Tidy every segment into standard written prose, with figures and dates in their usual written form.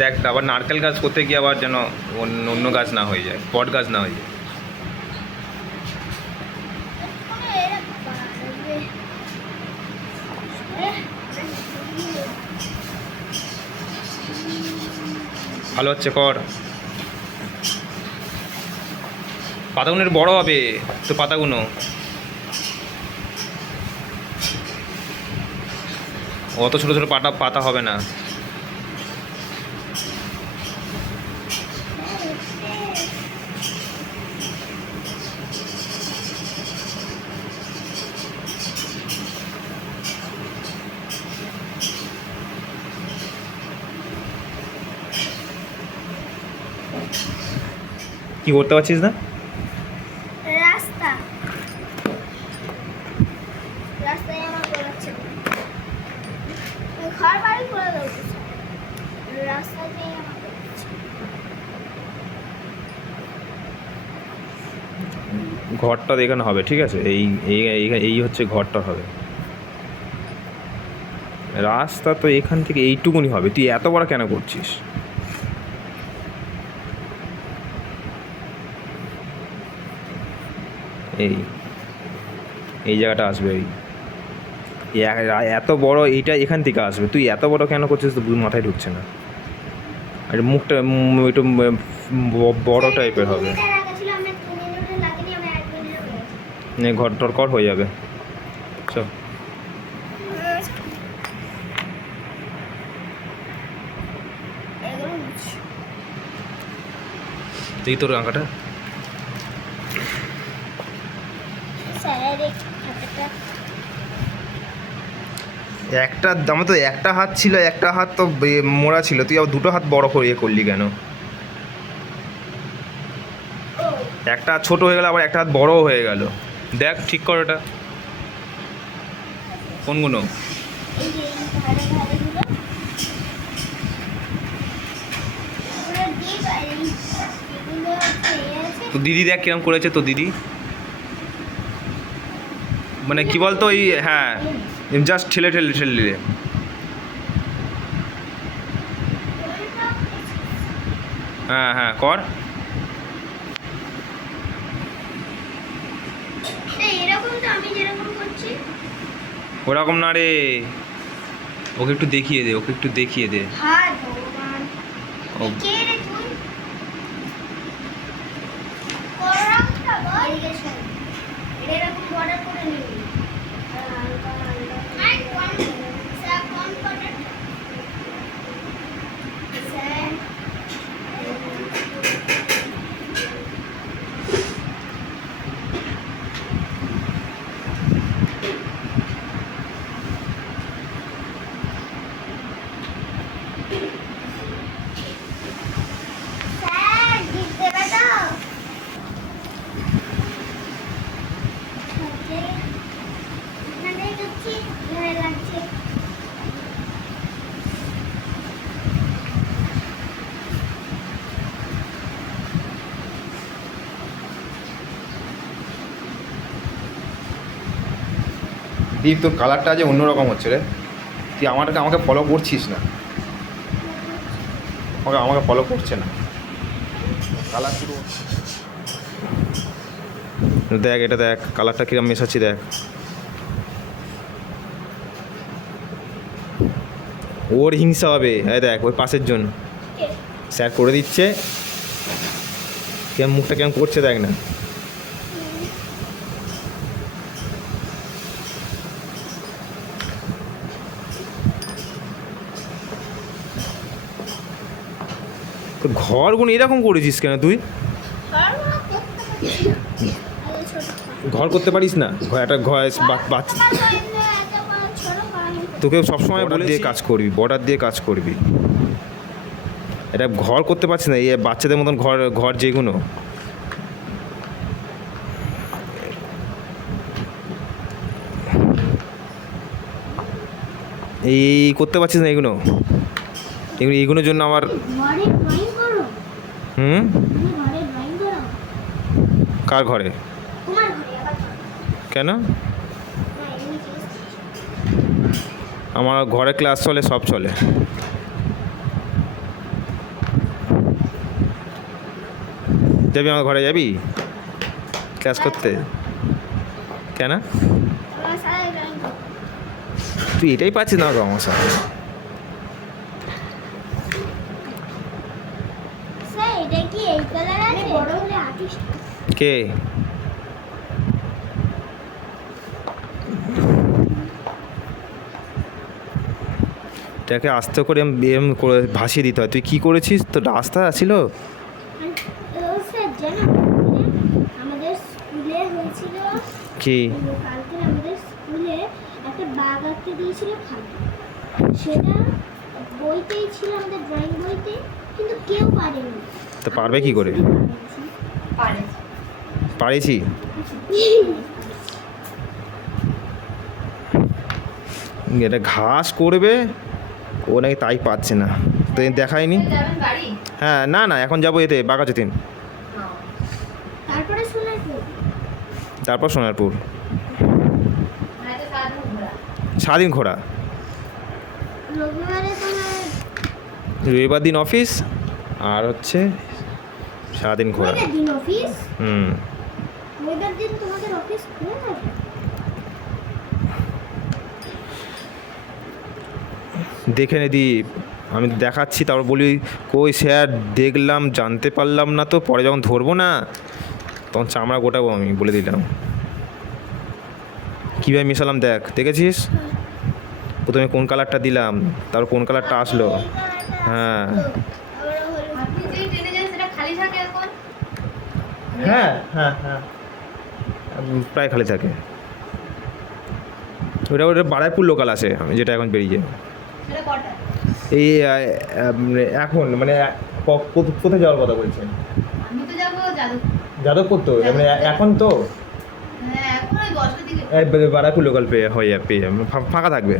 দেখ আবার নারকেল গাছ করতে গিয়ে আবার যেন অন্য গাছ না হয়ে যায়, বট গাছ না হয়ে যায়। ভালো হচ্ছে, কর। পাতাগুলো একটু বড় হবে তো, পাতাগুলো অত ছোটো ছোটো পাতা হবে না। কি করতে পারছিস না? রাস্তা রাস্তায় আমার করাচ্ছে, ঘর বাড়ি করে দেবো, রাস্তা দিয়ে আমার করাচ্ছে। ঘরটা দেখানো হবে, ঠিক আছে? এই এই এই হচ্ছে ঘরটা হবে। রাস্তা তো এখান থেকে এইটুকুনি হবে, তুই এত বড় কেন করছিস? এই এই জায়গাটা আসবে, এত বড় এইটা এখান থেকে আসবে, তুই এত বড় কেন করছিস তো মাথায় ঢুকছে না। আর মুখটা একটু বড় টাইপের হবে, ঘর টর কর হয়ে যাবে। চল দেখি তোর আঁকাটা। একটা আমার তো একটা হাত ছিল, একটা হাত তো মোড়া ছিল, তুই আবার দুটো হাত বড় করে করলি কেন? একটা হাত ছোট হয়ে গেল, আবার একটা হাত বড়ও হয়ে গেল। দেখ ঠিক কর এটা, কোনগুলো? তো দিদি দেখ কিরম করেছে তো দিদি, মানে কি বলতো ওই, হ্যাঁ জাস্ট ঠেলে ঠেলে ঠেলে দিলে। হ্যাঁ হ্যাঁ কর। ওরকম না রে, ওকে একটু দেখিয়ে দে, ওকে একটু দেখিয়ে দে। ও দীপ, তোর কালারটা আজ অন্যরকম হচ্ছে রে। তুই আমাকে ফলো করছিস না, আমাকে ফলো করছে না, কালার পুরো। দেখ এটা দেখ, কালারটা কিরম মেশাচ্ছি দেখ। ওর হিংসা হবে, এই দেখ ওই পাশের জন স্যার করে দিচ্ছে, কেমন মুখটা কেমন করছে দেখ না। তো ঘরগুলো এরকম করেছিস কেন তুই? ঘর করতে পারিস না? একটা ঘর বাচ্চা, তোকে সবসময় বলে দিয়ে কাজ করবি, বর্ডার দিয়ে কাজ করবি। এটা ঘর করতে পারছিস না, এই বাচ্চাদের মতন ঘর যেগুলো। এই করতে পারছিস না এগুলো, এইগুলোর জন্য আবার। হুম, কার ঘরে? কেন? আমার ঘরে ক্লাস চলে, সব চলে। যাবি আমার ঘরে যাবি ক্লাস করতে? কেন আমার সাথে ড্রয়িং করো। তুই এটাই পাচ্ছিস না আমার সাথে? স্যার এটা কি এই কালার আছে? বড় হলে আর্টিস্ট। কে? এটাকে আস্তে করে এম করে ভাসিয়ে দিতে হয়। তুই কি করেছিস? তো রাস্তা ছিল। স্যার জানো আমাদের স্কুলে হয়েছিল কি? কালকে আমাদের স্কুলে একটা বাঘ আঁকতে দিয়েছিল খালি, সেটা বইতেই ছিল, আমাদের ড্রয়িং বইতে, কিন্তু কেউ পারেনি। তো পারবে কি করে? পারেছি। এটা ঘাস করবে, ও নাকি তাই পাচ্ছে না, তো দেখায়নি। হ্যাঁ, না না, এখন যাবো এতে বাঘাযতীন, তারপরে সোনারপুর। তারপর সোনারপুর। সারাদিন ঘোরা। রবিবারে তোমার রবিবার দিন অফিস, আর হচ্ছে সারাদিন ঘোরা। রবিবার দিন অফিস? হুম। রবিবার দিন তোমাদের অফিস খুলে থাকে? দেখে নে দীপ, আমি দেখাচ্ছি, তারপর বলি কই স্যার দেখলাম, জানতে পারলাম না, তো পরে যখন ধরবো না তখন চামড়া গোটাবো, আমি বলে দিলাম। কীভাবে মেশালাম দেখ, দেখেছিস? প্রথমে কোন কালারটা দিলাম, তারপর কোন কালারটা আসলো। এই কালারটা হ্যাঁ। আসলো, আবার হলো। আপনি যেই ট্রেনে যান সেটা খালি থাকে এখন? হ্যাঁ হ্যাঁ হ্যাঁ, প্রায় খালি থাকে। ওটা ওটা বারাইপুর লোকাল আছে, আমি যেটা এখন বেরিয়ে। সেটা কটা? এই এখন মানে কোথায় যাওয়ার কথা বলছেন? আমি তো যাবো যাদবপুর। যাদবপুর তো, মানে এখন তো হ্যাঁ, এখন ওই 10টার দিকে। বারাইপুর লোকাল পেয়ে যাবে, ফাঁকা থাকবে।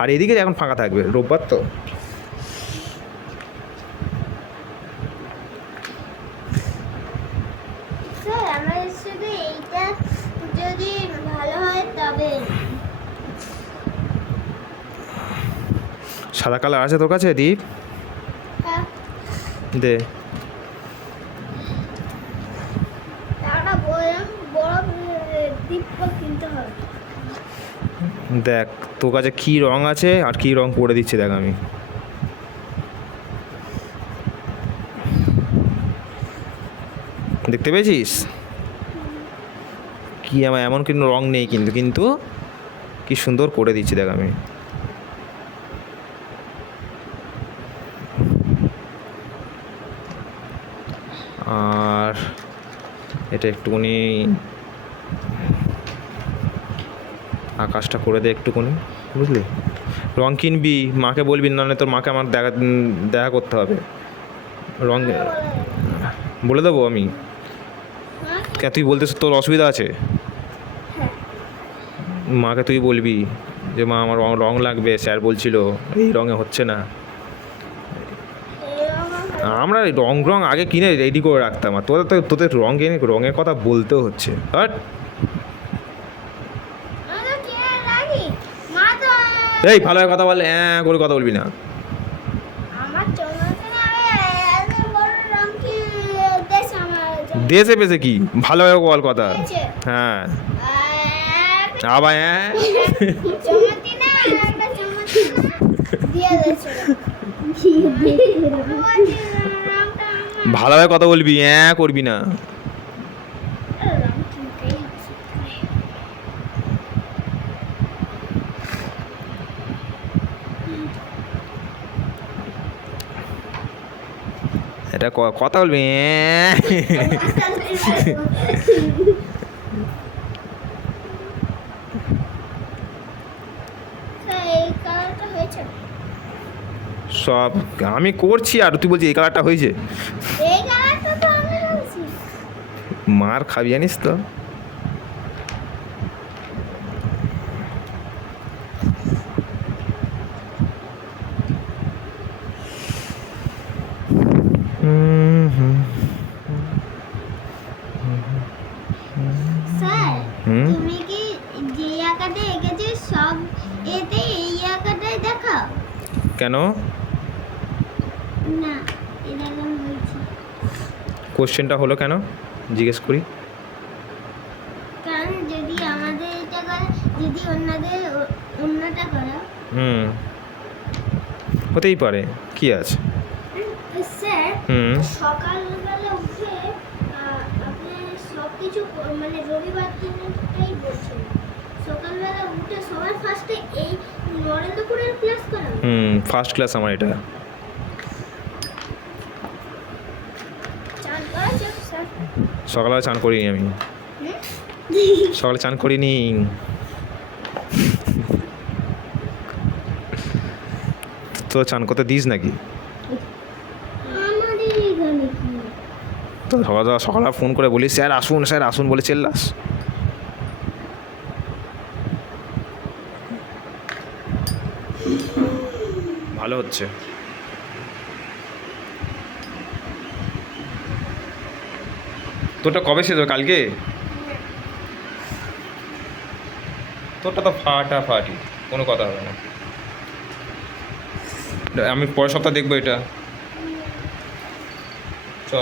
আর এদিকে এখন ফাঁকা থাকবে, রোববার তো। স্যার আমাদের শুধু এইটা যদি ভালো হয় তবে। সাদা কালার আছে তোর কাছে দীপ? হ্যাঁ, দে। একটা বড় দীপ্ত কিনতে হবে। দেখ তোর কাছে কী রং আছে আর কী রং করে দিচ্ছি, দেখ আমি। দেখতে পেয়েছিস কি? আমার এমন কিন্তু রং নেই, কিন্তু কিন্তু কি সুন্দর করে দিচ্ছি, দেখ আমি। আর এটা একটুখানি আকাশটা করে দে একটুখানি, বুঝলি? রং কিনবি, মাকে বলবি, নাহলে তোর মাকে আমার দেখা করতে হবে। রং বলে দেবো আমি। হ্যাঁ, কেন তুই বলতে তোর অসুবিধা আছে? হ্যাঁ। মাকে তুই বলবি যে মা আমার রং লাগবে, স্যার বলছিল এই রঙে হচ্ছে না। আমরা রং আগে কিনে রেডি করে রাখতাম, আর তোদের রং কিনে রঙের কথা বলতেও হচ্ছে। বাট আমরা কিনে রাখি। মা তো এই ভালোভাবে কথা বললে হ্যাঁ করে কথা বলবি না। আমার জন্মদিনে আমি এত বড় রং কি দেশ আমার দেশে পেশে কি, ভালোভাবে বল কথা। জন্মদিনে হ্যাঁ, আবার হ্যাঁ জন্মদিনে একটা জন্মদিন দিয়ে দিয়েছিল। রংটা আমার ভালোভাবে কথা বলবি, হ্যাঁ করবি না। রং কিনতেই হবে। এটা কথা বলবি হ্যাঁ। এই কালারটা হয়েছে। সব আমি করছি আর তুই বলছিস এই কালারটা হয়েছে। এই কালারটা তো আমি বলছি। মার খাবি জানিস তো। স্যার হুম? তুমি কি যে আঁকাটা এঁকেছিস সব এতে এই আঁকাটাই দেখাও? কেন? না, এটা আমি বলছি। কোশ্চেনটা হলো কেন জিজ্ঞেস করি? কারণ যদি আমাদের এটা করে, যদি অন্যটা করা, হুম, হতেই পারে, কি আছে। স্যার হুম। সকালবেলা উঠে আপনি সব কিছু মানে রবিবার দিনটাই বলছেন, সকালবেলা উঠে সবার ফার্স্টে এই নরেন্দ্রপুরের ক্লাস করা। ফার্স্ট ক্লাস আমার এটা। চান করা যাক স্যার। সকালে চান করিনি আমি, সকালে চান করিনি। তো চান করতে দিস নাকি? আমাদের এখানে কি তো সকালে ফোন করে বলিস স্যার আসুন বলে চেল্লাস। ভালো হচ্ছে। তোরটা কবে শেষ হবে? কালকে? তোরটা তো ফাটাফাটি, কোনো কথা হবে না। আমি পরের সপ্তাহ দেখবো এটা। চ।